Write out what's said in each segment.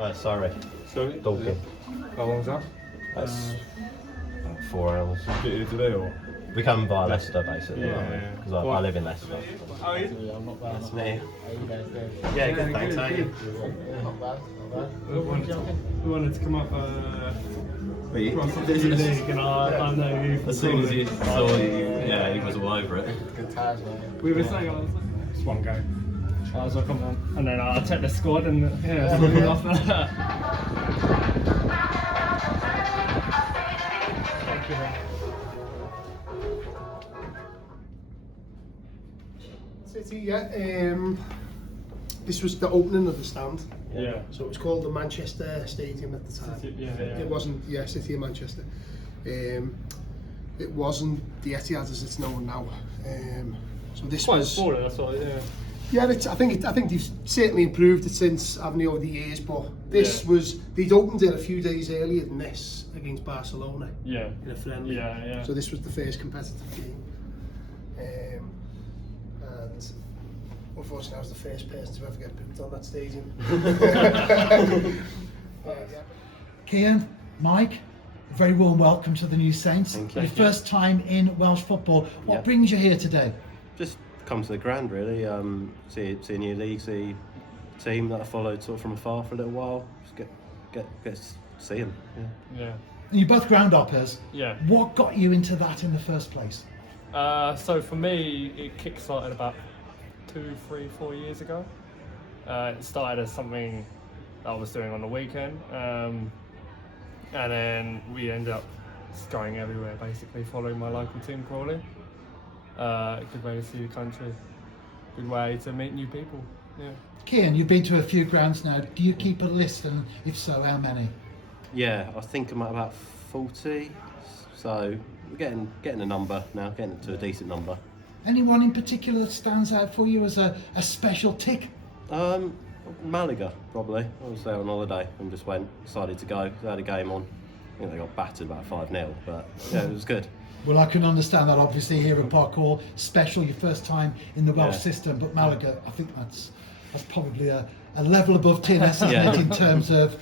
Surrey. Sorry? Dorking. How long's that? That's about 4 hours. Today or? We come via Leicester basically, Yeah. because I live in Leicester. How are you? I'm not bad. That's me. How you guys doing? Yeah, good, thanks. How are you? Not bad, not bad. We wanted to come up But across the league, and I know you. as soon as you saw yeah, he was all over it. Good times, man. We were saying, it's one game. I was like, come on. And then I checked the squad, and yeah, something after that. Thank you, man. City, yeah. This was the opening of the stand. Yeah. So it was called the Manchester Stadium at the time. City, yeah. It wasn't, City of Manchester. It wasn't the Etihad as it's known now. So this Quite was. smaller, that's all, yeah. Yeah, I think they've certainly improved it since, haven't they, over the years. But this was, they'd opened it a few days earlier than this against Barcelona. Yeah. In a friendly. Yeah. So this was the first competitive game. And unfortunately, I was the first person to ever get booked on that stadium. Kyan, Mike, a very warm welcome to the New Saints. Thank you. Your first time in Welsh football. What Yeah. brings you here today? Just come to the ground really, see a new league, see a team that I followed sort of from afar for a little while. Just get to see them. Yeah. And you're both groundhoppers. Yeah. What got you into that in the first place? So for me, it kick-started about 2, 3, 4 years ago. It started as something I was doing on the weekend, and then we ended up just going everywhere, basically following my local team Crawley. Good way to see the country, good way to meet new people. Yeah. Kyan, you've been to a few grounds now. Do you keep a list, and if so, how many? Yeah, I think I'm at about 40, so we're getting a number now, getting to a decent number. Anyone in particular that stands out for you as a special tick? Malaga, probably. I was there on holiday and just decided to go. They had a game on. I think they got battered about 5-0, but yeah, it was good. Well, I can understand that obviously here at Park Hall, special, your first time in the Welsh system, but Malaga, I think that's probably a level above TNS, isn't it, in terms of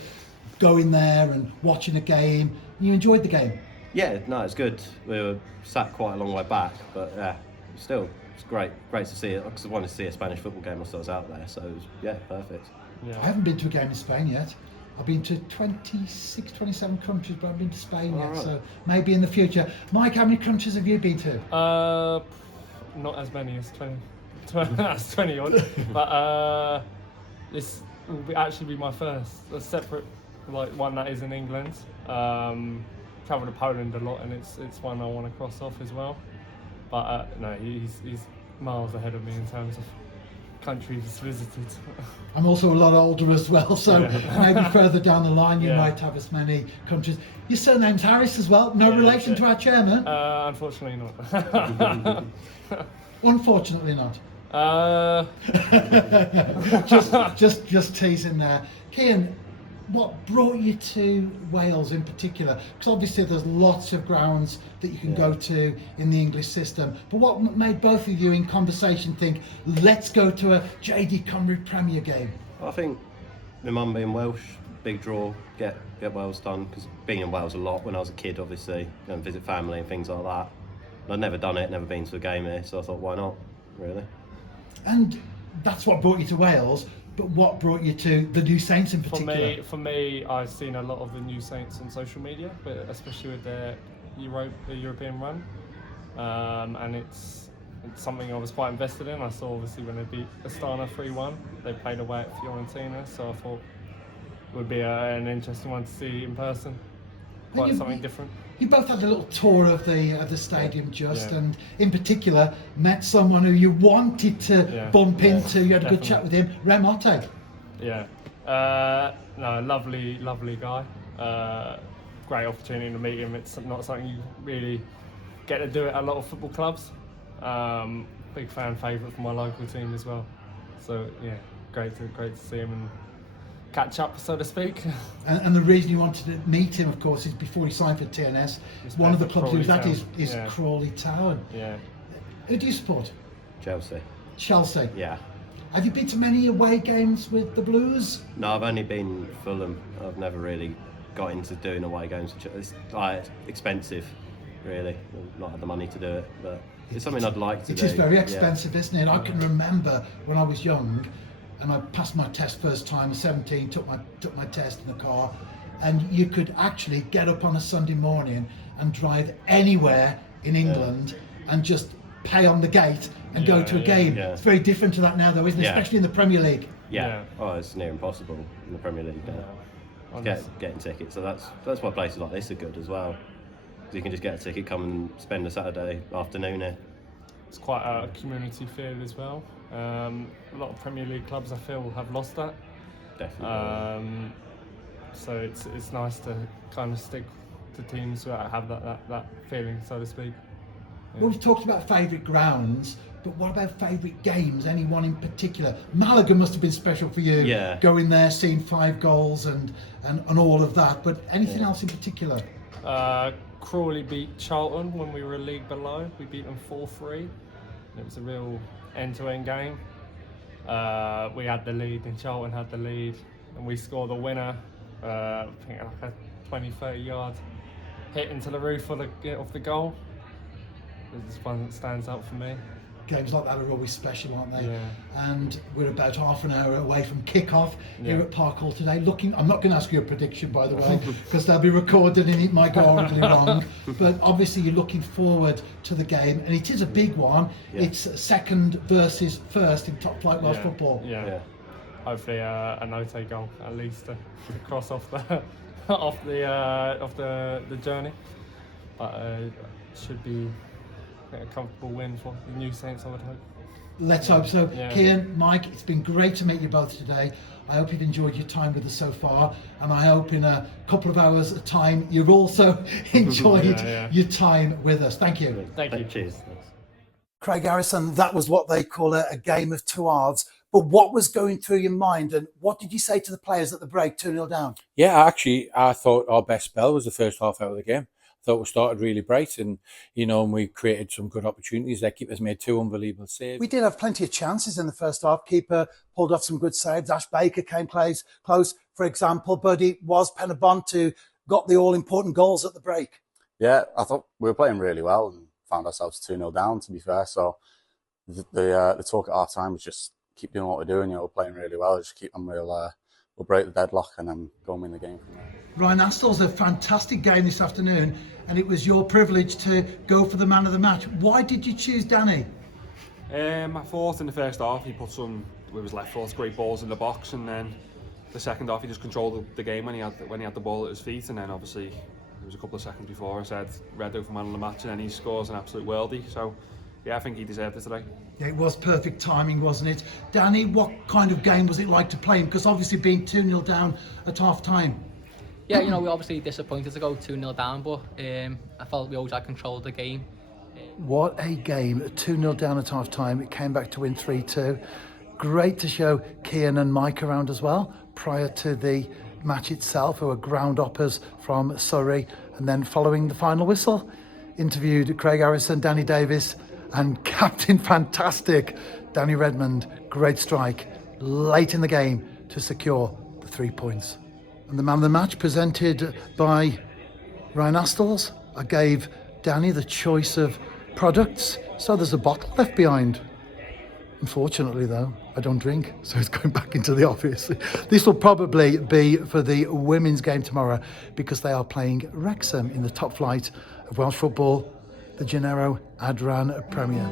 going there and watching a game. You enjoyed the game? Yeah, no, it's good. We were sat quite a long way back, but yeah, still, it's great to see it, because I wanted to see a Spanish football game whilst I was out there, so it was, perfect. I haven't been to a game in Spain yet. I've been to 26, 27 countries, but I haven't been to Spain yet, right. so maybe in the future. Mike, how many countries have you been to? Not as many as 20. That's 20 odd. But this will actually be my first, a separate one that is in England. Travel to Poland a lot, and it's one I want to cross off as well. But no, he's miles ahead of me in terms of countries visited. I'm also a lot older as well, so maybe further down the line you might have as many countries. Your surname's Harris as well, no relation to our chairman? Unfortunately not. Unfortunately not. just teasing there. Kyan, what brought you to Wales in particular? Because obviously there's lots of grounds that you can go to in the English system, but what made both of you in conversation think, let's go to a JD Cymru Premier game? I think my mum being Welsh, big draw, get Wales done, because being in Wales a lot when I was a kid, obviously, go and visit family and things like that. And I'd never done it, never been to a game here, so I thought, why not, really? And that's what brought you to Wales, but what brought you to the New Saints in particular? For me, I've seen a lot of the New Saints on social media, but especially with their European run, and it's something I was quite invested in. I saw obviously when they beat Astana 3-1, they played away at Fiorentina, so I thought it would be an interesting one to see in person. Quite something different. You both had a little tour of the stadium and in particular met someone who you wanted to bump into. You had a good chat with him, Rem Otte. Yeah, no, lovely guy. Great opportunity to meet him. It's not something you really get to do at a lot of football clubs. Big fan favourite for my local team as well. So yeah, great to see him and catch up, so to speak. And the reason you wanted to meet him, of course, is before he signed for TNS. One of the clubs he was at is Crawley Town. Yeah. Who do you support? Chelsea. Chelsea. Yeah. Have you been to many away games with the Blues? No, I've only been Fulham. I've never really got into doing away games. It's like expensive, really. I've not had the money to do it, but it's something I'd like to do. It is very expensive, isn't it? I can remember when I was young, and I passed my test first time at 17, took my test in the car, and you could actually get up on a Sunday morning and drive anywhere in England and just pay on the gate and go to a game. Yeah. It's very different to that now, though, isn't it? Yeah. Especially in the Premier League. Yeah. Oh, it's near impossible in the Premier League now. Getting tickets. So that's why places like this are good as well. You can just get a ticket, come and spend a Saturday afternoon here. It's quite a community feel as well. A lot of Premier League clubs, I feel, have lost that. Definitely. So it's nice to kind of stick to teams that have that feeling, so to speak. Yeah. Well, we've talked about favourite grounds, but what about favourite games? Any one in particular? Malaga must have been special for you. Yeah. Going there, seeing 5 goals and all of that. But anything else in particular? Crawley beat Charlton when we were a league below. We beat them 4-3. It was a real end-to-end game. We had the lead and Charlton had the lead, and we scored the winner. I think like a 20-30 yard hit into the roof of the goal. It's one that stands out for me. Games like that are always special, aren't they? Yeah. And we're about half an hour away from kick-off here at Park Hall today. I'm not going to ask you a prediction, by the way, because they'll be recorded and it might go horribly wrong. But obviously you're looking forward to the game, and it is a big one. Yeah. It's second versus first in top flight Welsh football. Yeah. Hopefully a no-take goal at least to cross off the journey. But should be a comfortable win for the new Saints, I would hope. Let's hope so. Yeah. Kyan, Mike, it's been great to meet you both today. I hope you've enjoyed your time with us so far, and I hope in a couple of hours' time you've also enjoyed your time with us. Thank you. Thank you. Cheers. Thanks. Craig Harrison, that was what they call a game of two halves. But what was going through your mind, and what did you say to the players at the break, 2-0 down? Yeah, actually, I thought our best spell was the first half hour of the game. I thought we started really bright, and and we created some good opportunities. Their keepers made 2 unbelievable saves. We did have plenty of chances in the first half. Keeper pulled off some good saves. Ash Baker came close, for example, but it was Penybont who got the all-important goals at the break. Yeah, I thought we were playing really well and found ourselves 2-0 down, to be fair. So the talk at our time was just keep doing what we're doing. We're playing really well. Just keep on. We'll break the deadlock and then go and win the game from there. Ryan Astl's a fantastic game this afternoon, and it was your privilege to go for the man of the match. Why did you choose Danny? I thought in the first half he put some with his left foot great balls in the box, and then the second half he just controlled the game when he had the ball at his feet, and then obviously it was a couple of seconds before I said Redo for man of the match, and then he scores an absolute worldie. So yeah, I think he deserved it today. It was perfect timing, wasn't it? Danny, what kind of game was it like to play him? Because obviously being 2-0 down at half time. Yeah, we were obviously disappointed to go 2-0 down, but I felt we always had control of the game. What a game, 2-0 down at half time. It came back to win 3-2. Great to show Kyan and Mike around as well, prior to the match itself, who were groundhoppers from Surrey. And then following the final whistle, interviewed Craig Harrison, Danny Davis, and Captain Fantastic, Danny Redmond. Great strike late in the game to secure the 3 points. And the man of the match presented by Ryan Astles. I gave Danny the choice of products, so there's a bottle left behind. Unfortunately though, I don't drink, so it's going back into the office. This will probably be for the women's game tomorrow, because they are playing Wrexham in the top flight of Welsh football, the Gennaro Adran Premier.